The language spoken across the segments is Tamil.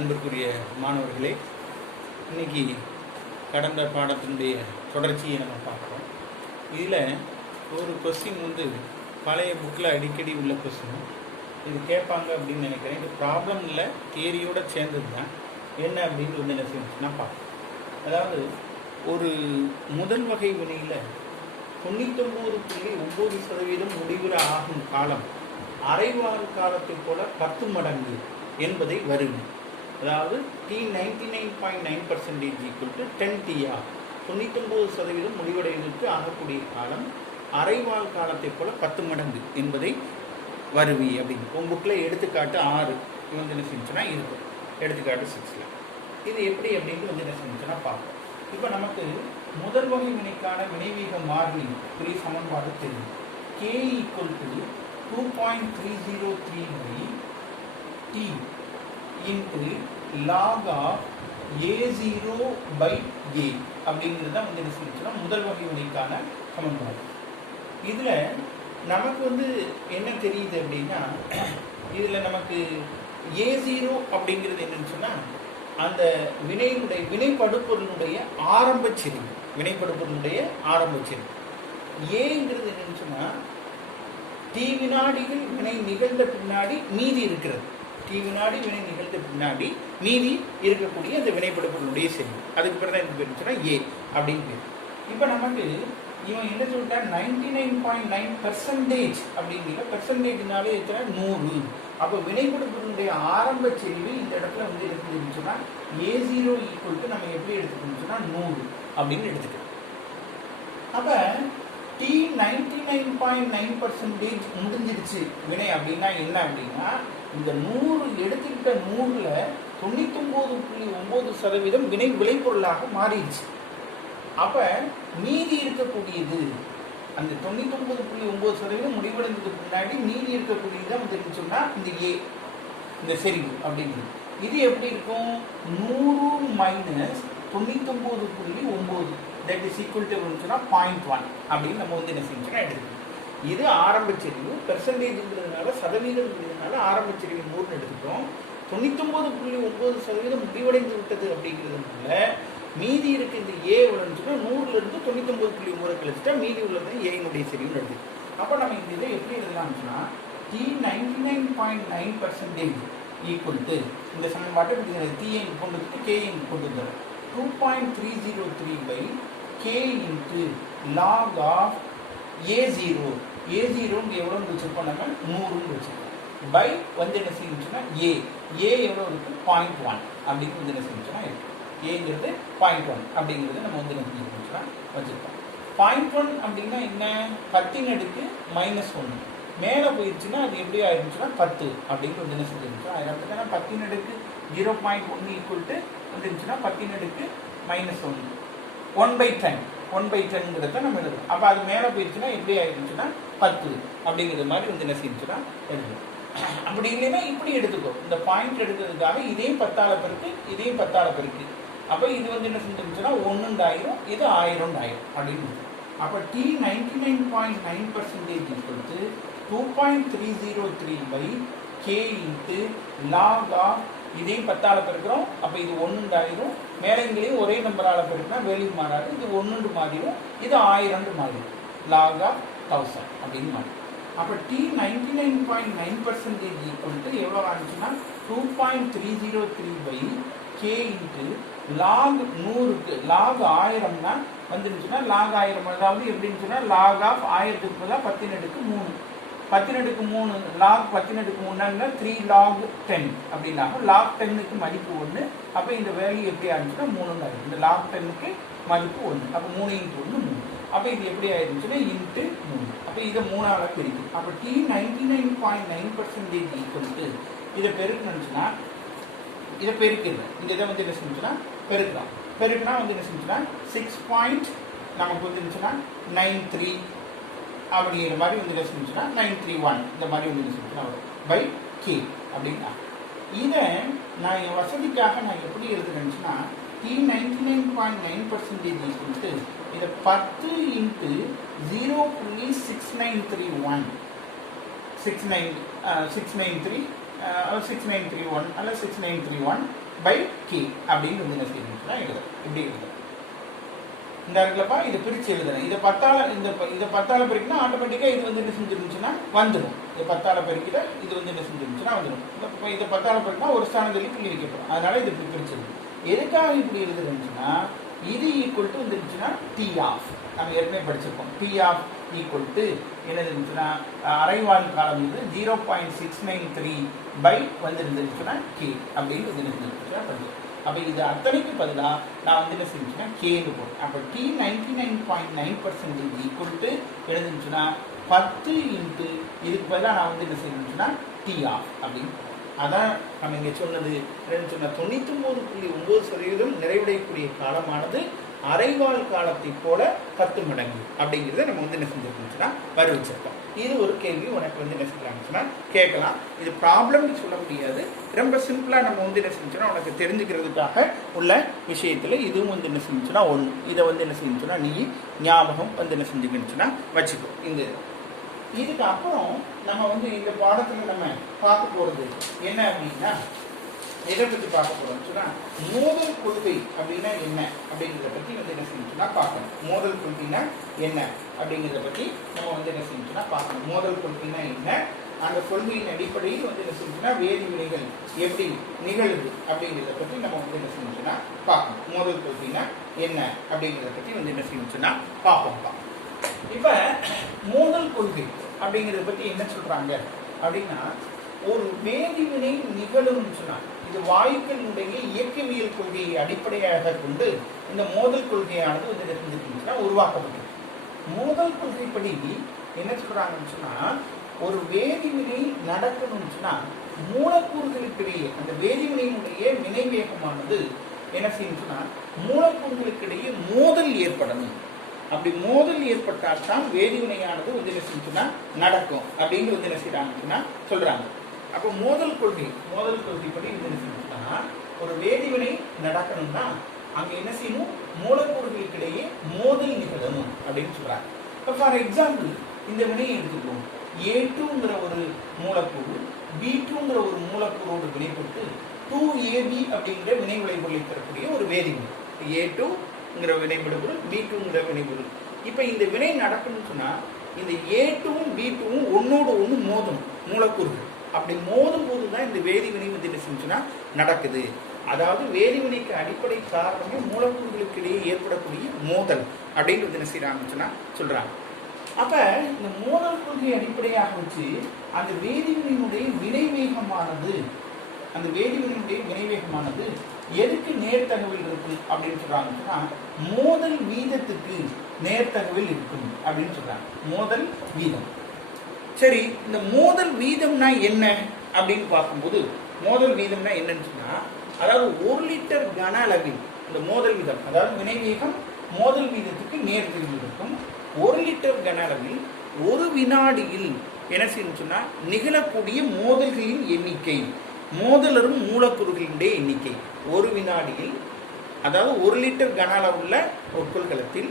அன்பிற்குரிய மாணவர்களே, இன்னைக்கு கடந்த பாடத்தினுடைய தொடர்ச்சியை நம்ம பார்க்குறோம். இதில் ஒரு கொஸ்டின் பழைய புக்கில் அடிக்கடி உள்ள கொஸ்டின். இது கேட்பாங்க அப்படின்னு நினைக்கிறேன். இது ப்ராப்ளம் இல்லை, தியரியோடு சேர்ந்தது தான். என்ன அப்படின்னு என்ன செஞ்சுன்னா பார்ப்போம். அதாவது ஒரு முதல் வகை வினையில் 99.9% முடிவுற ஆகும் காலம் அரைவாறு காலத்தை போல 10 மடங்கு என்பதை வருது. அதாவது T99.9% ஈக்குவல் டு 10TR. 99% முடிவடைவதற்கு ஆகக்கூடிய காலம் அரைவாழ் காலத்தை போல 10 மடங்கு என்பதை வருவி அப்படின்னு உங்கள் புக்கில் எடுத்துக்காட்டு 6 என்ன செஞ்சுன்னா இருக்கும். எடுத்துக்காட்டு 6ல் இது எப்படி அப்படின்னு என்ன செஞ்சுன்னா பார்ப்போம். இப்போ நமக்கு முதல் வகை வினைக்கான வினைவீக மாறிலி பெரிய சமன்பாடு தெரியும். K equal to 2.303/T into log of A0/A அப்படிங்கிறது தான் என்ன சொல்லிச்சுன்னா முதல் வகை வினைக்கான சமன்பாடு. இதில் நமக்கு என்ன தெரியுது அப்படின்னா, இதில் நமக்கு A0 அப்படிங்கிறது என்னன்னு சொன்னால் அந்த வினைப்படுபொருளுடைய ஆரம்ப செறிவு. வினைப்படுபொருளுடைய ஆரம்ப செறிவு. ஏங்கிறது என்னன்னு சொன்னால் T வினாடிகள் வினை நிகழ்ந்த பின்னாடி மீதி இருக்கிறது. T வினாடி வினை நிகழ்ந்த பின்னாடி மீதி இருக்கக்கூடிய அந்த வினைப்படுபொருளுடைய செறிவு. அதுக்கு பிறகு தான் என்ன பேர் சொன்னால் ஏ அப்படின்னு பேர். இப்போ நமக்கு இவன் என்ன சொல்லிட்டா 99.9% அப்படிங்கிற பெர்சன்டேஜ்னாலே எத்தனை 100. அப்போ வினைப்படுபொருளுடைய ஆரம்ப செறிவு இந்த இடத்துல இருக்குதுன்னு சொன்னால் A0 ஈக்குவல் டு நம்ம எப்படி எடுத்துக்கணும்னு சொன்னால் 100 அப்படின்னு எடுத்துக்கலாம். அப்போ T99.9% முடிஞ்சிருச்சு வினை அப்படின்னா என்ன அப்படின்னா, இந்த 100 எடுத்துக்கிட்ட 100ல் 99.9% வினை விளைபொருளாக மாறிடுச்சு. அப்ப மீதி இருக்கக்கூடியது அந்த 99.9% முடிவடைந்ததுக்கு முன்னாடி மீதி இருக்கக்கூடியது சொன்னா இந்த ஏ, இந்த செறிவு அப்படிங்கிறது. இது எப்படி இருக்கும்? 100 minus 99.9 that is equal to சொன்னா 0.1 அப்படின்னு நம்ம என்ன செஞ்சோம்னா எடுத்துக்கணும். இது ஆரம்ப செறிவு. பெர்சன்டேஜ்ங்கிறதுனால சதவீதம்ங்கிறதுனால ஆரம்ப செறிவு 100 எடுத்துக்கிறோம். 99.9% முடிவடைந்து விட்டது அப்படிங்கிறதுனால மீதி இருக்கு இந்த ஏ எவ்வளோன்னு சொன்னால் 100லிருந்து 99.9 கழிச்சுட்டா மீதி உள்ளது ஏனுடைய செறிவு எடுத்து. அப்போ நம்ம இந்த இதை எப்படி எழுதலாம்னு சொன்னால் T99.9% ஈக்குவல் டு இந்த சமன்பாட்டை T கொண்டு வந்து K கொண்டு வந்துடும் 2.303/K into log of A0. A0 எவ்வளோன்னு வச்சுருப்போம் நம்ம 100ன்னு வச்சுருக்கோம். பை என்ன செஞ்சுன்னா ஏ எவ்வளோ இருக்குது 0.1 அப்படின்னு என்ன செஞ்சுன்னா இருக்கு. ஏங்கிறது 0.1 அப்படிங்கிறது நம்ம என்ன வச்சுருக்கோம். 0.1 அப்படின்னா என்ன? 10⁻⁻1 மேலே போயிடுச்சுன்னா அது எப்படி ஆயிடுச்சுன்னா 10 அப்படிங்கிறது என்ன செஞ்சிருச்சோம். அது அப்படின்னா 10⁻0.1 ஈக்குவல் டு வந்துருச்சுன்னா 10⁻−1 1/10 1/10ங்கிறத நம்ம எழுதுறோம். அப்போ அது மேலே போயிடுச்சுன்னா எப்படி ஆயிடுச்சுன்னா 10 அப்படிங்கிற மாதிரி என்ன செஞ்சுன்னா எழுதுறோம். அப்படி இல்லைன்னா இப்படி எடுத்துக்கோ. இந்த பாயிண்ட் எடுக்கிறதுக்காக இதையும் 10ஆல பெருக்கு இதையும் 10ஆல பெருக்கு. அப்போ இது என்ன செஞ்சுன்னா 1/1000 இது 1000 அப்படின்னு. அப்போ T99.9% equal to 2.303/K into log of இதையும் 10ஆல பெருக்கிறோம். அப்போ இது 1/1000 மேலங்களையும் ஒரே நம்பரால் பெருக்கினா வேல்யூ மாறாது. இது 1 மாறிடும், இது 1000 மாறிடும். log of 1000 அப்படின்னு மாறிடும். அப்போ T99.9% ஈக்குவல் டு எவ்வளோ ஆனிச்சுன்னா 2.303/K இன்ட்டு log 100க்கு log 1000னா வந்துருச்சுன்னா log 1000 அதாவது எப்படின்னு சொன்னால் log of 1000க்கு பதிலாக 10⁻3 10⁻3 log 10⁻3னா 3 log 10 அப்படின்னாங்க. log 10க்கு மதிப்பு 1. அப்போ இந்த வேல்யூ எப்படி ஆயிருச்சுன்னா 3 ஆயிடும். இந்த log 10க்கு மதிப்பு 1. அப்போ 3 × 1 3. அப்போ இது எப்படி ஆயிருச்சுன்னா இன்ட்டு 3. அப்போ இதை 3ஆல பெருக்கும். அப்போ T99.9% ஈக்குவல் டு இதை பெருக்கணுச்சுன்னா இதை பெருக்கிறது. இந்த இதை என்ன செஞ்சுன்னா பெருக்கலாம். பெருக்குனா என்ன செஞ்சுன்னா 6. நமக்கு இருந்துச்சுன்னா 93 அப்படிங்கிற மாதிரி என்ன செஞ்சுன்னா 931 இந்த மாதிரி என்ன செஞ்சுன்னா வரும் பை கே அப்படின்னா. இதை நான் என் வசதிக்காக நான் எப்படி எழுதுறேன்னுச்சுன்னா T99.9% ஈக்குவல் டு இதை 10 இன்ட்டு 0.6931 693 6931 அல்ல 6931 பை கே அப்படின்னு வந்து என்ன செய்யணும்னா எழுதுறேன். இப்படி எழுதுறேன். இந்த இடத்துலப்பா இதை பிரித்து எழுதுறேன். இதை 10ஆல பெருக்கினா ஆட்டோமேட்டிக்காக இது வந்து என்ன செஞ்சிருந்துச்சுன்னா வந்துடும். இதை 10ஆல பெருக்கிட்ட இது வந்து என்ன செஞ்சிருந்துச்சுன்னா வந்துடும். இதை 10ஆல பெருக்கினா ஒரு ஸ்தானத்தில் புள்ளி வைக்கப்படும். அதனால இது இப்படி பிரிச்சிருக்கு. எதுக்காக இப்படி எழுதுறதுன்னா இது ஈக்குவல் டு வந்துருச்சுன்னா டி ஆஃப், நம்ம ஏற்கனவே படிச்சிருக்கோம். டி ஆஃப் ஈக்குவல் டு என்ன இருந்துச்சுன்னா அரைவால் காலம் வந்து 0.693 பை வந்து இருந்துச்சுன்னா கே அப்படின்னு இருந்துச்சுன்னா படிச்சோம். அப்போ இது அத்தனைக்கு பதிலாக நான் வந்து என்ன செஞ்சுன்னா கேன்னு போடுறேன். அப்போ டி 99.9% ஈக்குவல் டு எழுதுச்சுன்னா 10 இன்ட்டு இதுக்கு பதிலாக நான் வந்து என்ன செய்யணும்னா டி ஆஃப் அப்படின்னு. அதான் நம்ம இங்கே சொன்னது சொன்ன 99.9% நிறைவடையக்கூடிய காலமானது அரைவால் காலத்தை போல 10 மடங்கு அப்படிங்கிறத நம்ம வந்து என்ன செஞ்சிருக்கோம்னா வருவிச்சிருக்கோம். இது ஒரு கேள்வி உனக்கு வந்து என்ன செய்யலாம்னா கேட்கலாம். இது ப்ராப்ளம்னு சொல்ல முடியாது, ரொம்ப சிம்பிளாக நம்ம வந்து என்ன செஞ்சோன்னா உனக்கு தெரிஞ்சுக்கிறதுக்காக உள்ள விஷயத்தில் இதுவும் வந்து என்ன செஞ்சுன்னா ஒன்று. இதை வந்து என்ன செஞ்சுன்னா நீ ஞாபகம் வந்து என்ன செஞ்சுக்கிச்சுன்னா வச்சுக்கோ. இந்த இதுக்கு அப்புறம் நம்ம வந்து இந்த பாடத்தில் நம்ம பார்க்க போகிறது என்ன அப்படின்னா எதை பற்றி பார்க்க போகிறோம்னு சொன்னால் மோதல் கொள்கை அப்படின்னா என்ன அப்படிங்கிறத பற்றி வந்து என்ன செஞ்சுன்னா பார்க்கணும். மோதல் கொள்கைன்னா என்ன அப்படிங்கிறத பற்றி நம்ம வந்து என்ன செஞ்சுன்னா பார்க்கணும். மோதல் கொள்கைன்னா என்ன, அந்த கொள்கையின் அடிப்படையில் வந்து என்ன செஞ்சுன்னா வேதி வினைகள் எப்படி நிகழுது அப்படிங்கிறத பற்றி நம்ம வந்து என்ன செஞ்சுன்னா பார்க்கணும். மோதல் கொள்கைன்னா என்ன அப்படிங்கிறத பற்றி வந்து என்ன செஞ்சுன்னா பார்ப்போம். இப்போ மோதல் கொள்கை அப்படிங்கிறத பற்றி என்ன சொல்றாங்க அப்படின்னா ஒரு வேதிவினை நிகழும்னு சொன்னால் இது வாயுக்களுடைய இயக்கவியல் கொள்கையை அடிப்படையாக கொண்டு இந்த மோதல் கொள்கையானது வந்து என்ன உருவாக்கப்பட்டது. மோதல் கொள்கைப்படி என்ன சொல்றாங்கன்னு சொன்னா ஒரு வேதிவினை நடக்கணும்னு சொன்னா மூலக்கூறுகளுக்கிடையே அந்த வேதிவினையினுடைய வினை வேகமானது என்ன செய்யணும் சொன்னா மூலக்கூறுகளுக்கிடையே மோதல் ஏற்படணும். அப்படி மோதல் ஏற்பட்டால் தான் வேதிவினையானது வந்து என்ன செஞ்சுன்னா நடக்கும் அப்படின்னு வந்து என்ன செய்யறாங்கன்னா சொல்றாங்க. அப்போ மோதல் கொள்கைப்படி வந்து என்ன செஞ்சுன்னா ஒரு வேதிவினை நடக்கணும்னா அங்க என்ன செய்யணும் மூலக்கூறுகளுக்கிடையே மோதல் நிகழணும் அப்படின்னு சொல்றாங்க. இப்போ ஃபார் எக்ஸாம்பிள் இந்த வினையை எடுத்துக்கணும். A2ங்கிற ஒரு மூலக்கூறு B2ங்கிற ஒரு மூலக்கூறோடு வினைப்பட்டு 2AB அப்படிங்கிற வினை விளைபொருளை தரக்கூடிய ஒரு வேதிவினை. A2ங்கிற வினைபடுபொருள் B2ங்கிற வினைபொருள். இப்போ இந்த வினை நடக்கணும்னு சொன்னா இந்த A2வும் B2வும் ஒன்னோடு ஒன்று மோதணும் மூலக்கூறுகள். அப்படி மோதும் போது தான் இந்த வேதிவினை வந்து என்ன செஞ்சுன்னா நடக்குது. அதாவது வேதிவினைக்கு அடிப்படை காரணமே மூலக்கூறுகளுக்கு இடையே ஏற்படக்கூடிய மோதல் அப்படின்னு வந்து என்ன செய்யறாங்கன்னு சொன்னா சொல்றாங்க. அப்ப இந்த மோதல் கொள்கையை அடிப்படையாக வச்சு அந்த வேதிவினையினுடைய வினைவேகமானது எதுக்கு நேர்த்தகவில் இருக்கும் அப்படின்னு சொல்றாங்கன்னா மோதல் வீதத்துக்கு நேர்த்தகவில் இருக்கும் அப்படின்னு சொல்றாங்க. மோதல் வீதம். சரி, இந்த மோதல் வீதம்னா என்ன அப்படின்னு பார்க்கும்போது மோதல் வீதம்னா என்னன்னு சொன்னா அதாவது 1 லிட்டர் கன அளவில் இந்த மோதல் வீதம் அதாவது வினைவேகம் மோதல் வீதத்துக்கு நேர்த்தகவில் இருக்கும். 1 லிட்டர் கன அளவில் ஒரு வினாடியில் என்ன செய்யணும் சொன்னா நிகழக்கூடிய மோதல்களின் எண்ணிக்கை, மோதலரும் மூலக்கூறுகளினுடைய எண்ணிக்கை ஒரு வினாடியில், அதாவது 1 லிட்டர் கன அளவுள்ள ஒரு கொள்கலத்தில்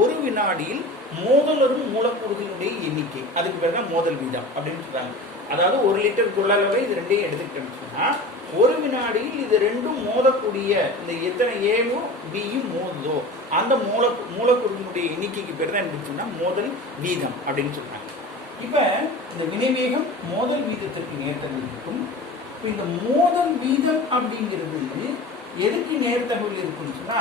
ஒரு வினாடியில் மோதலரும் மூலக்கூறுகளுடைய எண்ணிக்கை, அதுக்கு பேர் தான் மோதல் வீதம் அப்படின்னு சொல்றாங்க. அதாவது 1 லிட்டர் கொள்ளளவை இது ரெண்டையும் எடுத்துக்கிட்டோம்னு சொன்னா ஒரு வினாடியில் இது ரெண்டும் மோதக்கூடிய இந்த எத்தனை ஏவும் பியும் மோதுதோ அந்த மூலக்கூறுகளுடைய எண்ணிக்கைக்கு பேர் தான் என்ன மோதல் வீதம் அப்படின்னு சொல்றாங்க. இப்ப இந்த வினைவேகம் மோதல் வீதத்திற்கு நேர்த்தகவில் இருக்கும். இப்போ இந்த மோதல் வீதம் அப்படிங்கிறது எதுக்கு நேர்த்தகவில் இருக்குன்னு சொன்னா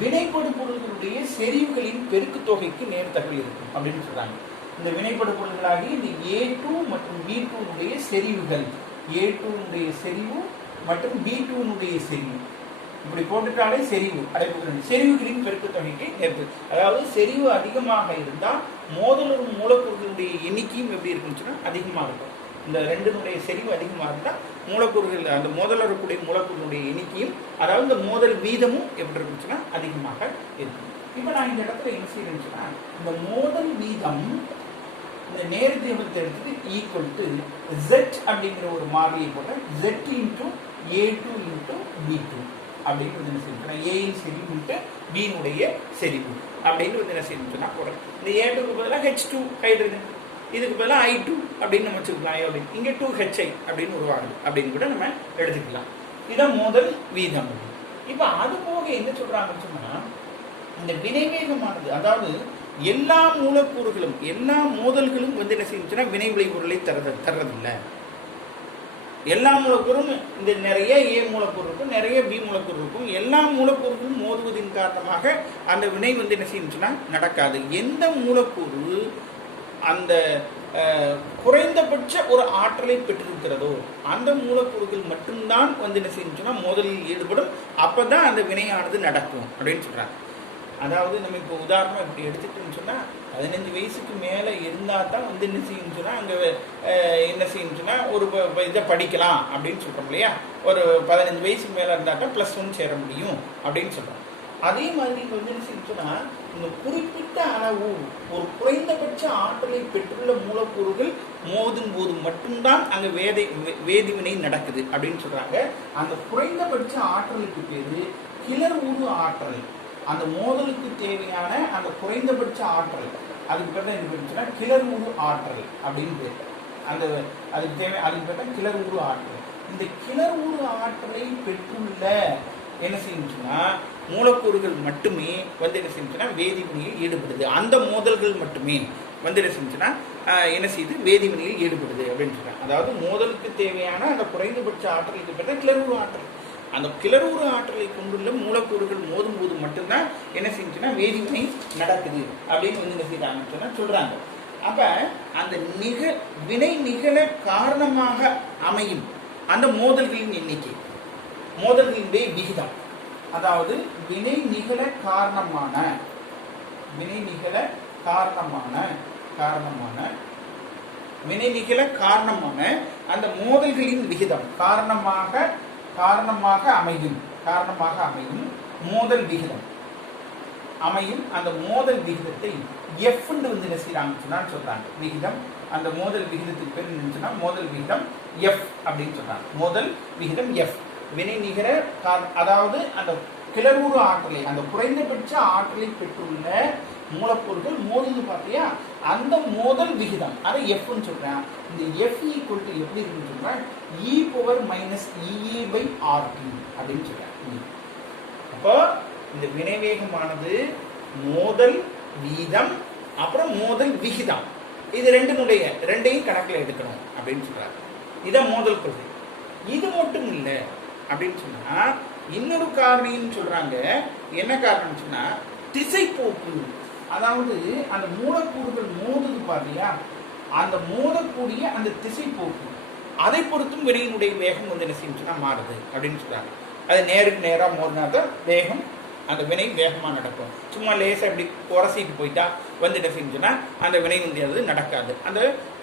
வினைப்படு பொருள்களுடைய செறிவுகளின் பெருக்கு தொகைக்கு நேர்த்தகவில் இருக்கும் அப்படின்னு சொல்றாங்க. இந்த வினைப்படு பொருள்களாகி இந்த A2 மற்றும் B2 செறிவுகள், A2 செறிவு மற்றும் B2 செறிவு இப்படி போட்டுட்டாலே செறிவு அடைப்புகள் செறிவுகளின் பெருக்கு தொகைக்கு நேர்த்து. அதாவது செறிவு அதிகமாக இருந்தால் மோதலரும் மூலக்கூறுகளுடைய எண்ணிக்கையும் எப்படி இருக்குன்னு சொன்னா அதிகமாக இருக்கும். இந்த ரெண்டுனுடைய செறிவு அதிகமாக இருந்தால் மூலக்கூறுகள் அந்த மோதலருக்குடைய மூலக்கூறுடைய எண்ணிக்கையும் அதாவது இந்த மோதல் வீதமும் எப்படி இருக்குன்னு சொன்னா அதிகமாக இருக்கும். இப்போ நான் இந்த இடத்துல என்ன செய்யறேன்னு சொன்னா இந்த மோதல் வீதம் இந்த நேர்த்தியத்தை எடுத்துட்டு ஈக்குவல் டு Z அப்படிங்கிற ஒரு மாறியை போட்ட Z into A2 into B2 அப்படின்னு வந்து என்ன செய்யணும் ஏயின் செறிவு இன்ட்டு B-னுடைய செறிவு அப்படின்னு வந்து என்ன செய்யணும்னு சொன்னா போடுறேன். இந்த A2க்கு பதிலாக H2 ஹைட்ரஜன், இதுக்கு பதிலாக I2 அப்படின்னு நம்ம வச்சுக்கலாம். அப்படின்னு இங்கே 2HI அப்படின்னு உருவாகுது அப்படின்னு கூட நம்ம எடுத்துக்கலாம். இதான் மோதல் வீதம். இப்ப அது போக என்ன சொல்றாங்கன்னு சொன்னா, இந்த வினைவேகமானது, அதாவது எல்லா மூலக்கூறுகளும் எல்லா மோதல்களும் வந்து என்ன செய்யுச்சுன்னா வினை விளைபொருளை தர்றதில்லை. எல்லா மூலக்கூறும் இந்த நிறைய ஏ மூலக்கூறு இருக்கும், நிறைய பி மூலக்கூறு இருக்கும். எல்லா மூலக்கூறுகளும் மோதுவதின் காரணமாக அந்த வினை வந்து என்ன செய்யுச்சுன்னா நடக்காது. எந்த மூலக்கூறு அந்த குறைந்தபட்ச ஒரு ஆற்றலை பெற்றிருக்கிறதோ அந்த மூலக்கூறுகள் மட்டும்தான் வந்து என்ன செய்யுச்சுன்னா மோதலில் ஈடுபடும். அப்பதான் அந்த வினையானது நடக்கும் அப்படின்னு சொல்றாங்க. அதாவது நம்ம இப்போ உதாரணம் இப்படி எடுத்துக்கிட்டோம்னு சொன்னால் 15 வயசுக்கு மேலே இருந்தால் தான் வந்து என்ன செய்யணும்னு சொன்னால் அங்கே என்ன செய்யணும்னு சொன்னால் ஒரு இதை படிக்கலாம் அப்படின்னு சொல்கிறோம் இல்லையா. ஒரு 15 வயசுக்கு மேலே இருந்தால் தான் +1 சேர முடியும் அப்படின்னு சொல்கிறோம். அதே மாதிரி இங்கே வந்து என்ன செய்யணும்னு சொன்னால் இந்த குறிப்பிட்ட அளவு ஒரு குறைந்தபட்ச ஆற்றலை பெற்றுள்ள மூலக்கூறுகள் மோதும் போது மட்டும்தான் அங்கே வேதிவினை நடக்குது அப்படின்னு சொல்கிறாங்க. அந்த குறைந்தபட்ச ஆற்றலுக்கு பேர் கிளர்வுறு ஆற்றல். அந்த மோதலுக்கு தேவையான அந்த குறைந்தபட்ச ஆற்றல், அதுக்கு பேர் தான் என்ன பேருச்சுன்னா கிளர்வுறு ஆற்றல் அப்படின்னு பேர். அந்த அதுக்கு தேவை அதுக்கு பேர் தான் கிளர்வுறு ஆற்றல். இந்த கிளர்வுறு ஆற்றலை பெற்றுள்ள என்ன செய்யுச்சுன்னா மூலக்கூறுகள் மட்டுமே வந்து என்ன செய்யுச்சுன்னா வேதிவினையில் ஈடுபடுது. அந்த மோதல்கள் மட்டுமே வந்து என்ன செஞ்சுன்னா என்ன செய்யுது வேதிவினையில் ஈடுபடுது அப்படின்னு சொல்றாங்க. அதாவது மோதலுக்கு தேவையான அந்த குறைந்தபட்ச ஆற்றலுக்கு பேர் தான் கிளர்வுறு ஆற்றல். அந்த கிளர்வுறு ஆற்றலை கொண்டுள்ள மூலக்கூறுகள் மோதும் போது மட்டும்தான் என்ன செஞ்சுன்னா வேதிவினை நடக்குது அப்படின்னு வந்து என்ன செய்யறாங்கன்னு சொன்னா சொல்றாங்க. அப்ப அந்த வினை நிகழ காரணமாக அமையும் அந்த மோதல்களின் எண்ணிக்கை, மோதல்களினுடைய விகிதம், அதாவது வினை நிகழ காரணமான வினை நிகழ காரணமான அந்த மோதல்களின் விகிதம் காரணமாக அமையும் மோதல் விகிதம் அமையும். அந்த மோதல் விகிதத்தை எஃப் வந்து என்ன செய்யறாங்க சொல்றாங்க. விகிதம், அந்த மோதல் விகிதத்துக்கு பேர் என்னன்னா மோதல் விகிதம் எஃப் அப்படின்னு சொல்றாங்க. மோதல் விகிதம் எஃப். வினை நிகர அதாவது அந்த கிளர்வுறு ஆற்றலை, அந்த குறைந்தபட்ச ஆற்றலை பெற்றுள்ள மூலப்பொருட்கள் மோதுது பார்த்தியா, அந்த மோதல் விகிதம் அதை எஃப்னு சொல்றேன். இந்த எஃப் ஈக்குவல் டு எப்படி இருக்குன்னு சொல்றேன் e⁻ EA/RT அப்படின்னு சொல்றேன். அப்போ இந்த வினைவேகமானது மோதல் வீதம் அப்புறம் மோதல் விகிதம், இது ரெண்டையும் கணக்கில் எடுக்கணும் அப்படின்னு சொல்றாங்க. இதான் மோதல் கொள்கை. இது மட்டும் இல்லை அப்படின்னு சொன்னா இன்னொரு காரணின்னு சொல்றாங்க. என்ன காரணம் சொன்னா திசைப்போக்கு. அதாவது அந்த மூலக்கூறுகள் மோதுது பாத்தியா, அந்த மோதக்கூடிய அந்த திசைப்போக்கு அதை பொறுத்தும் வினையினுடைய வேகம் வந்து என்ன செஞ்சுன்னா மாறுது அப்படின்னு சொல்றாங்க. அது நேருக்கு நேராக மோதினா தான் வேகம், அந்த வினை வேகமாக நடக்கும். சும்மா லேசாக இப்படி குறைசிட்டு போயிட்டா வந்து என்ன செஞ்சுன்னா அந்த வினை வந்து நடக்காது. அந்த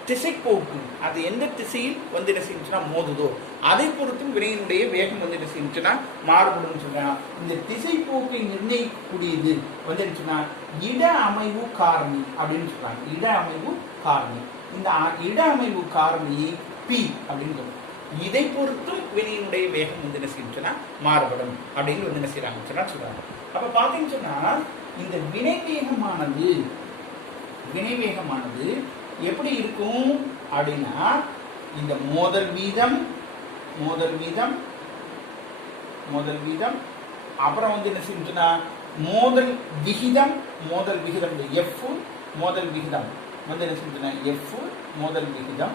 திசைப்போக்கு அது எந்த திசையில் வந்து என்ன செஞ்சுன்னா மோதுதோ அதை பொறுத்தும் வினையினுடைய வேகம் வந்து என்ன செஞ்சுன்னா மாறுபடும் சொல்றாங்க. இந்த திசைப்போக்கை நிர்ணயிக்கக்கூடியது வந்து என்ன சொன்னா இட அமைவு காரணி அப்படின்னு சொல்றாங்க. இட அமைவு காரணி. இந்த இட அமைவு காரணியை பி அப்படின்னு சொல்லுவாங்க. இதை பொறுத்தும் வினையினுடைய வேகம் வந்து என்ன செஞ்சுன்னா மாறுபடும் அப்படின்னு வந்து என்ன செய்யறாங்க சொல்றாங்க. அப்ப பாத்தீங்கன்னு சொன்னா இந்த வினைவேகமானது எப்படி இருக்கும் அப்படின்னா இந்த மோதல் வீதம் அப்புறம் வந்து என்ன செஞ்சுன்னா மோதல் விகிதம் எஃப் மோதல் விகிதம் வந்து என்ன செஞ்சுன்னா எஃப் மோதல் விகிதம்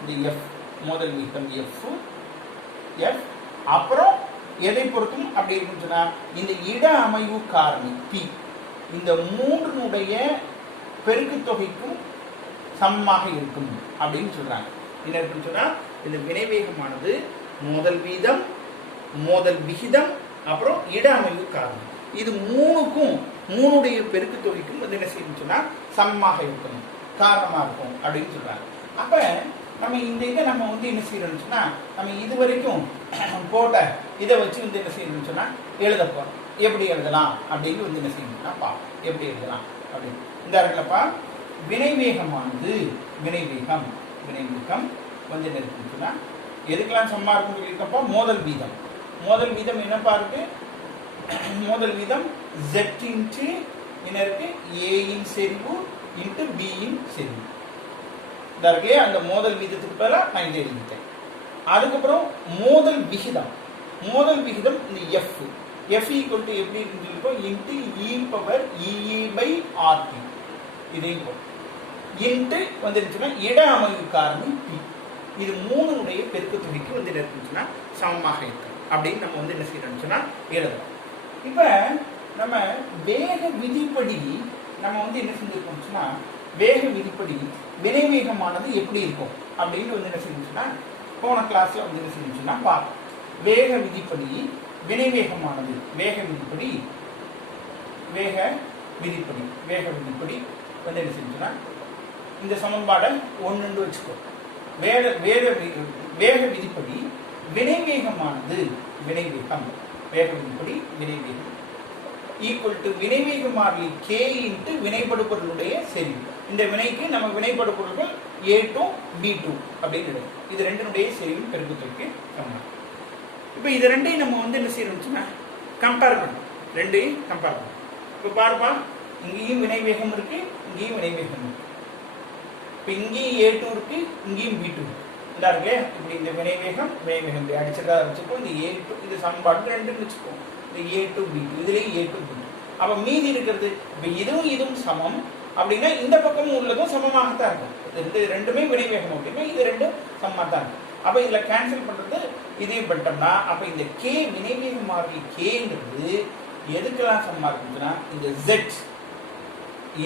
இந்த எஃப் மோதல் விகிதம் எஃப் அப்புறம் எதை பொறுத்தும் அப்படி இருக்குன்னு சொன்னா இந்த இட அமைவு காரணி பி, இந்த மூன்றுனுடைய பெருக்கு தொகைக்கும் சமமாக இருக்கும் அப்படின்னு சொல்றாங்க. என்ன இருக்குன்னு சொன்னா இந்த வினைவேகமானது மோதல் வீதம், மோதல் விகிதம், அப்புறம் இட அமைவு காரணம், இது மூணுடைய பெருக்கு தொகைக்கும் வந்து என்ன செய்யணும்னு சொன்னா சமமாக இருக்கும், காரணமா இருக்கும் அப்படின்னு சொல்றாங்க. அப்ப நம்ம இந்த இதை நம்ம வந்து என்ன செய்யணும்னு சொன்னா நம்ம இது வரைக்கும் போட்ட இதை வச்சு வந்து என்ன செய்யணும்னு சொன்னா எழுத போறோம். எப்படி எழுதலாம் அப்படின்னு வந்து என்ன செய்யணும்னா பார்ப்போம். எப்படி எழுதலாம் அப்படின்னு இந்த இடத்துலப்பா வினைவேகமானது வினைவேகம் வந்து என்ன இருக்குன்னு சொன்னா எதுக்கெல்லாம் சமமா இருக்குன்னு சொல்லியிருக்கப்பா மோதல் வீதம் என்னப்பா இருக்கு, மோதல் வீதம் Z இன்ட்டு என்ன இருக்கு ஏயின் செறிவு இன்ட்டு பியின் செறிவு இதற்கு அந்த மோதல் வீதத்துக்கு பதிலாக நான் இதை எழுதிட்டேன். அதுக்கப்புறம் மோதல் விகிதம் மோதல் விகிதம் இந்த எஃப் எஃப் ஈக்குவல் டு எப்படி இருக்கும் into e power E by RT இதையும் போகும் இன்ட்டு வந்துருச்சுன்னா இட அமைவு காரணி பி இது மூணுடைய பெருக்கு தொகைக்கு வந்து என்ன இருந்துச்சுன்னா சமமாக இருக்கும் அப்படின்னு நம்ம வந்து என்ன செய்யறோம்னு சொன்னா எழுதலாம். இப்ப நம்ம வேக விதிப்படி நம்ம வந்து என்ன செஞ்சிருக்கோம்னு சொன்னா வேக விதிப்படி வினைவேகமானது எப்படி இருக்கும் அப்படின்னு வந்து என்ன செஞ்சுச்சுன்னா போன கிளாஸ்ல வந்து என்ன செஞ்சுச்சுன்னா பார்ப்போம். வேக விதிப்படி வினைவேகமானது வேக விதிப்படி வந்து என்ன செஞ்சுன்னா இந்த சமன்பாடை ஒன்று வச்சுக்கோ. வேக விதிப்படி வினைவேகமானது வினைவேகம் ஈக்குவல் டு வினைவேக மாறிலி கே இன்ட்டு வினைப்படுபொருளுடைய செறிவு. இந்த வினைக்கு நம்ம வினைப்படுபொருள்கள் A2 B2 அப்படின்னு இருக்கு. இது ரெண்டுடைய செறிவு பெருக்குத்தொகைக்கு சமம். இப்போ இது ரெண்டையும் நம்ம வந்து என்ன செய்யணும்னா கம்பேர் பண்ணணும். ரெண்டையும் கம்பேர் பண்ணணும். இப்போ பாருப்பா, இங்கேயும் வினைவேகம் இருக்கு, இங்கேயும் வினைவேகம் இருக்கு. இப்போ இங்கேயும் A2 இருக்கு, இங்கேயும் B2 இந்த இருக்கு. இப்படி இந்த வினைவேகம் இப்படி அடிச்சதா வச்சுப்போம். இந்த A2 இது சமன்பாடு ரெண்டுன்னு வச்சுப்போம். இந்த A2 B2 இதுலேயும் A2 B2. அப்போ மீதி இருக்கிறது இப்போ இதுவும் சமம் அப்படின்னா இந்த பக்கமும் உள்ளதும் சமமாகத்தான் இருக்கும். இந்த ரெண்டுமே வினைவேகம் அப்படின்னா இது ரெண்டும் சமமாக தான் இருக்கும். அப்போ இதில் கேன்சல் பண்ணுறது இதையும் பண்ணிட்டோம்னா அப்போ இந்த கே வினைவேக மாறிலி கேங்கிறது எதுக்கெல்லாம் சமமாக இருக்குதுன்னா இந்த Z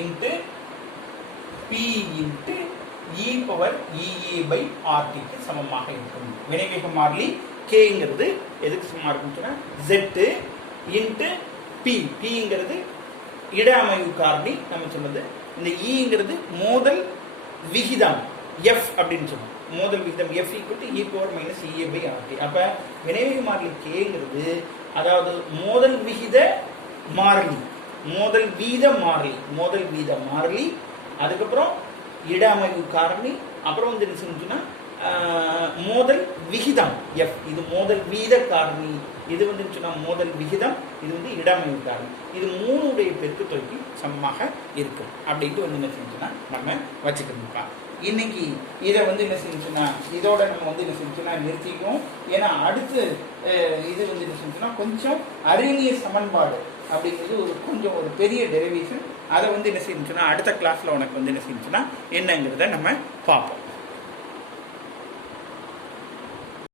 into P into e power EA by ஆர்டிக்கு சமமாக இருக்கும். வினைவேக மாறிலி கேங்கிறது எதுக்கு சமமாக இருக்குன்னு சொன்னா Z இன்ட்டு பி பிங்கிறது இட அமைவு காரணி நம்ம சொன்னது. இந்த ஈங்கிறது மோதல் விகிதம் எஃப் அப்படின்னு சொன்னோம். மோதல் விகிதம் F equal to e power minus EA by RT. அப்போ வினைவேக மாறிலி கேங்கிறது அதாவது மோதல் விகித மாறிலி மோதல் வீத மாறிலி அதுக்கப்புறம் இட அமைவு காரணி அப்புறம் வந்து என்ன செஞ்சுன்னா மோதல் விகிதம் எஃப் இது மோதல் வீத காரணி இது வந்து சொன்னா மோதல் விகிதம் இது வந்து இட அமைவு காரணி இது மூணுடைய பெருக்கு தொகைக்கு சமமாக இருக்கும் அப்படின்ட்டு வந்து என்ன செஞ்சுன்னா நம்ம வச்சுக்கணும்ப்பா. இன்னைக்கு இதை வந்து என்ன செஞ்சுன்னா இதோட நம்ம வந்து என்ன செஞ்சுன்னா நிறுத்திக்குவோம். ஏன்னா அடுத்து இது வந்து என்ன செஞ்சுன்னா கொஞ்சம் அறிவிய சமன்பாடு அப்படிங்கிறது கொஞ்சம் ஒரு பெரிய டெரிவேஷன். அதை வந்து என்ன செஞ்சுன்னா அடுத்த கிளாஸ்ல உனக்கு வந்து என்ன செஞ்சுன்னா என்னங்கிறத நம்ம பார்ப்போம்.